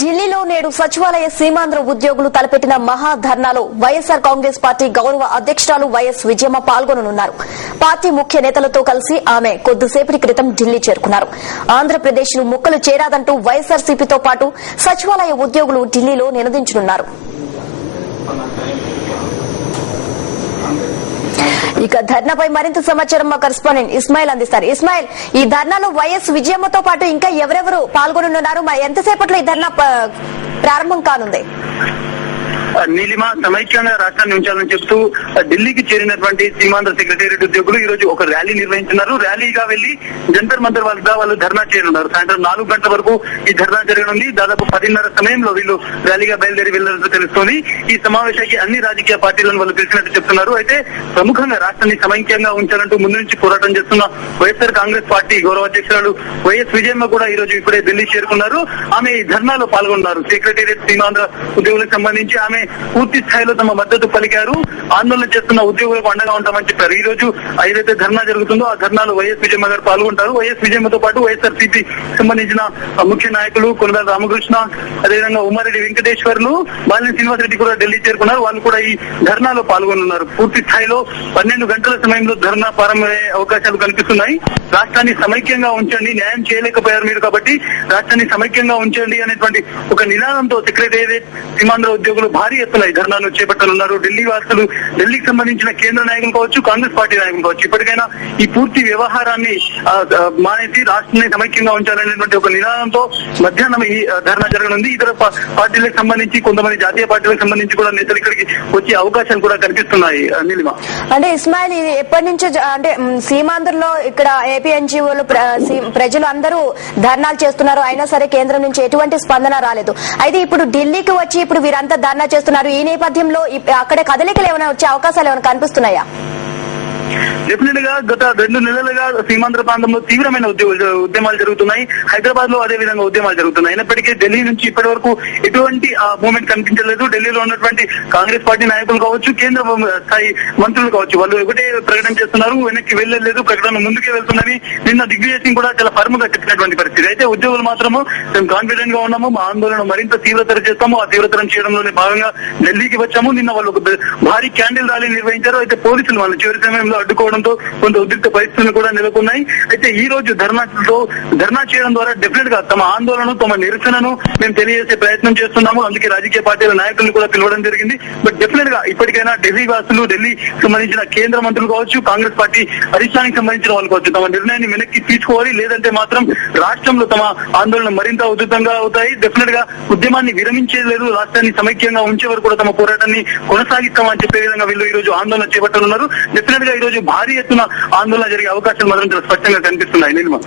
ఢిల్లీలో నేడు సచివాలయ సీమాంధ్ర ఉద్యోగులు తలపెట్టిన మహాధర్నాలో వైఎస్సార్ కాంగ్రెస్ పార్టీ గౌరవ అధ్యక్షురాలు వైఎస్ విజయమ్మ పాల్గొననున్నారు. పార్టీ ముఖ్య నేతలతో కలిసి ఆమె కొద్దిసేపటి క్రితం ఢిల్లీ చేరుకున్నారు. ఆంధ్రప్రదేశ్ను ముక్కలు చేరాదంటూ వైఎస్సార్సీపీతో పాటు సచివాలయ ఉద్యోగులు ఢిల్లీలో నినదించనున్నారు. ఇక ధర్నాపై మరింత సమాచారం మా కరెస్పాండెంట్ ఇస్మాయిల్ అందిస్తారు. ఇస్మాయిల్ ఈ ధర్నాలో వైఎస్ విజయమ్మతో పాటు ఇంకా ఎవరెవరు పాల్గొనున్నారు? మరి ఎంతసేపట్లో ఈ ధర్నా ప్రారంభం కానుంది? నీలిమ సమైక్యంగా రాష్ట్రాన్ని ఉంచాలని చెప్తూ ఢిల్లీకి చేరినటువంటి సీమాంధ్ర సెక్రటేరియట్ ఉద్యోగులు ఈ రోజు ఒక ర్యాలీ నిర్వహించున్నారు ర్యాలీగా వెళ్ళి జంతర్ మంతర్ వద్ద వాళ్ళు ధర్నా చేయనున్నారు. సాయంత్రం నాలుగు గంటల వరకు ఈ ధర్నా జరగనుంది. దాదాపు పదిన్నర సమయంలో వీళ్ళు ర్యాలీగా బయలుదేరి వెళ్ళినట్లు తెలుస్తోంది. ఈ సమావేశానికి అన్ని రాజకీయ పార్టీలను వాళ్ళు పిలిచినట్టు చెప్తున్నారు. అయితే ప్రముఖంగా రాష్ట్రాన్ని సమైక్యంగా ఉంచాలంటూ ముందు నుంచి పోరాటం చేస్తున్న వైఎస్ఆర్ కాంగ్రెస్ పార్టీ గౌరవ అధ్యక్షురాలు వైఎస్ విజయమ్మ కూడా ఈ రోజు ఇప్పుడే ఢిల్లీ చేరుకున్నారు. ఆమె ఈ ధర్నాలో పాల్గొన్నారు. సెక్రటేరియట్ సీమాంధ్ర ఉద్యోగులకు సంబంధించి ఆమె పూర్తి స్థాయిలో తమ మద్దతు పలికారు. ఆందోళన చేస్తున్న ఉద్యోగులకు అండగా ఉంటామని చెప్పారు. ఈ రోజు ఏదైతే ధర్నా జరుగుతుందో ఆ ధర్నాలో వైఎస్ విజయమ్మ గారు పాల్గొంటారు. వైఎస్ విజయమ్మతో పాటు వైఎస్ఆర్ సిపి సంబంధించిన ముఖ్య నాయకులు కొనగల రామకృష్ణ అదేవిధంగా ఉమారెడ్డి వెంకటేశ్వర్లు బాలిన శ్రీనివాసరెడ్డి కూడా ఢిల్లీ చేరుకున్నారు. వాళ్ళు కూడా ఈ ధర్నాలో పాల్గొనున్నారు. పూర్తి స్థాయిలో పన్నెండు గంటల సమయంలో ధర్నా ప్రారంభమయ్యే అవకాశాలు కనిపిస్తున్నాయి. రాష్ట్రాన్ని సమైక్యంగా ఉంచండి. న్యాయం చేయలేకపోయారు మీరు కాబట్టి రాష్ట్రాన్ని సమైక్యంగా ఉంచండి అనేటువంటి ఒక నినాదంతో సెక్రటేరియట్ సీమాంధ్ర ఉద్యోగులు భారీ ఎత్తున ఈ ధర్నాను చేపట్టనున్నారు. ఢిల్లీ వాసులు ఢిల్లీకి సంబంధించిన కేంద్ర నాయకులు కావచ్చు కాంగ్రెస్ పార్టీ నాయకులు కావచ్చు ఇప్పటికైనా ఈ పూర్తి వ్యవహారాన్ని మానేసి రాష్ట్రాన్ని సమైక్యంగా ఉంచాలనేటువంటి ఒక నినాదంతో మధ్యాహ్నం ఈ ధర్నా జరగనుంది. ఇతర పార్టీలకు సంబంధించి కొంతమంది జాతీయ పార్టీలకు సంబంధించి కూడా నేతలు ఇక్కడికి వచ్చే అవకాశాలు కూడా కనిపిస్తున్నాయి. నీలిమ. అంటే ఇస్మాయిల్ ఇది ఎప్పటి నుంచో అంటే సీమాంధ్రలో ఇక్కడ ఏపీ ఎన్జిఓలు ప్రజలు అందరూ ధర్నాలు చేస్తున్నారు. అయినా సరే కేంద్రం నుంచి ఎటువంటి స్పందన రాలేదు. అయితే ఇప్పుడు ఢిల్లీకి వచ్చి ఇప్పుడు వీరంతా ధర్నా చేస్తున్నారు. ఈ నేపథ్యంలో అక్కడ కదలికలు ఏమైనా వచ్చే అవకాశాలు ఏమైనా కనిపిస్తున్నాయా? డెఫినెట్గా గత రెండు నెలలుగా సీమాంధ్ర ప్రాంతంలో తీవ్రమైన ఉద్యమాలు జరుగుతున్నాయి. హైదరాబాద్లో అదే విధంగా ఉద్యమాలు జరుగుతున్నాయి. అయినప్పటికీ ఢిల్లీ నుంచి ఇప్పటి వరకు ఎటువంటి మూమెంట్ కనిపించలేదు. ఢిల్లీలో ఉన్నటువంటి కాంగ్రెస్ పార్టీ నాయకులు కావచ్చు కేంద్ర స్థాయి మంత్రులు కావచ్చు వాళ్ళు ఒకటే ప్రకటన చేస్తున్నారు. వెనక్కి వెళ్ళలేదు. ప్రకటన ముందుకే వెళ్తుందని నిన్న దిగ్విజయ్ సింగ్ కూడా చాలా ఫర్మ్గా చెప్పినటువంటి పరిస్థితి. అయితే ఉద్యోగులు మాత్రము మేము కాన్ఫిడెంట్గా ఉన్నాము. మా ఆందోళన మరింత తీవ్రతరం చేస్తాము. ఆ తీవ్రతరం చేయడంలోనే భాగంగా ఢిల్లీకి వచ్చాము. నిన్న వాళ్ళు ఒక భారీ క్యాండిల్ ర్యాలీ నిర్వహించారు. అయితే పోలీసులు వాళ్ళు చివరి సమయంలో అడ్డుకోవడం అడ్డుకోవడంతో కొంత ఉద్రిక్త పరిస్థితులు కూడా నెలకొన్నాయి. అయితే ఈ రోజు ధర్నాతో ధర్నా చేయడం ద్వారా డెఫినెట్గా తమ ఆందోళన తమ నిరసనను మేము తెలియజేసే ప్రయత్నం చేస్తున్నాము. అందుకే రాజకీయ పార్టీల నాయకులను కూడా పిలవడం జరిగింది. బట్ డెఫినెట్గా ఇప్పటికైనా ఢిల్లీ వాసులు ఢిల్లీ సంబంధించిన కేంద్ర మంత్రులు కావచ్చు కాంగ్రెస్ పార్టీ అధిష్టానికి సంబంధించిన వాళ్ళు కావచ్చు తమ నిర్ణయాన్ని వెనక్కి తీసుకోవాలి. లేదంటే మాత్రం రాష్ట్రంలో తమ ఆందోళన మరింత ఉధృతంగా అవుతాయి. డెఫినెట్గా ఉద్యమాన్ని విరమించలేదు రాష్ట్రాన్ని సమైక్యంగా ఉంచే వరకు కూడా తమ పోరాటాన్ని కొనసాగిస్తామని చెప్పే విధంగా వీళ్ళు ఈ రోజు ఆందోళన చేపట్టనున్నారు. డెఫినెట్గా ఈ రోజు భారీ ఎత్తున ఆందోళన జరిగే అవకాశాలు మాత్రం స్పష్టంగా కనిపిస్తున్నాయి. నిర్మ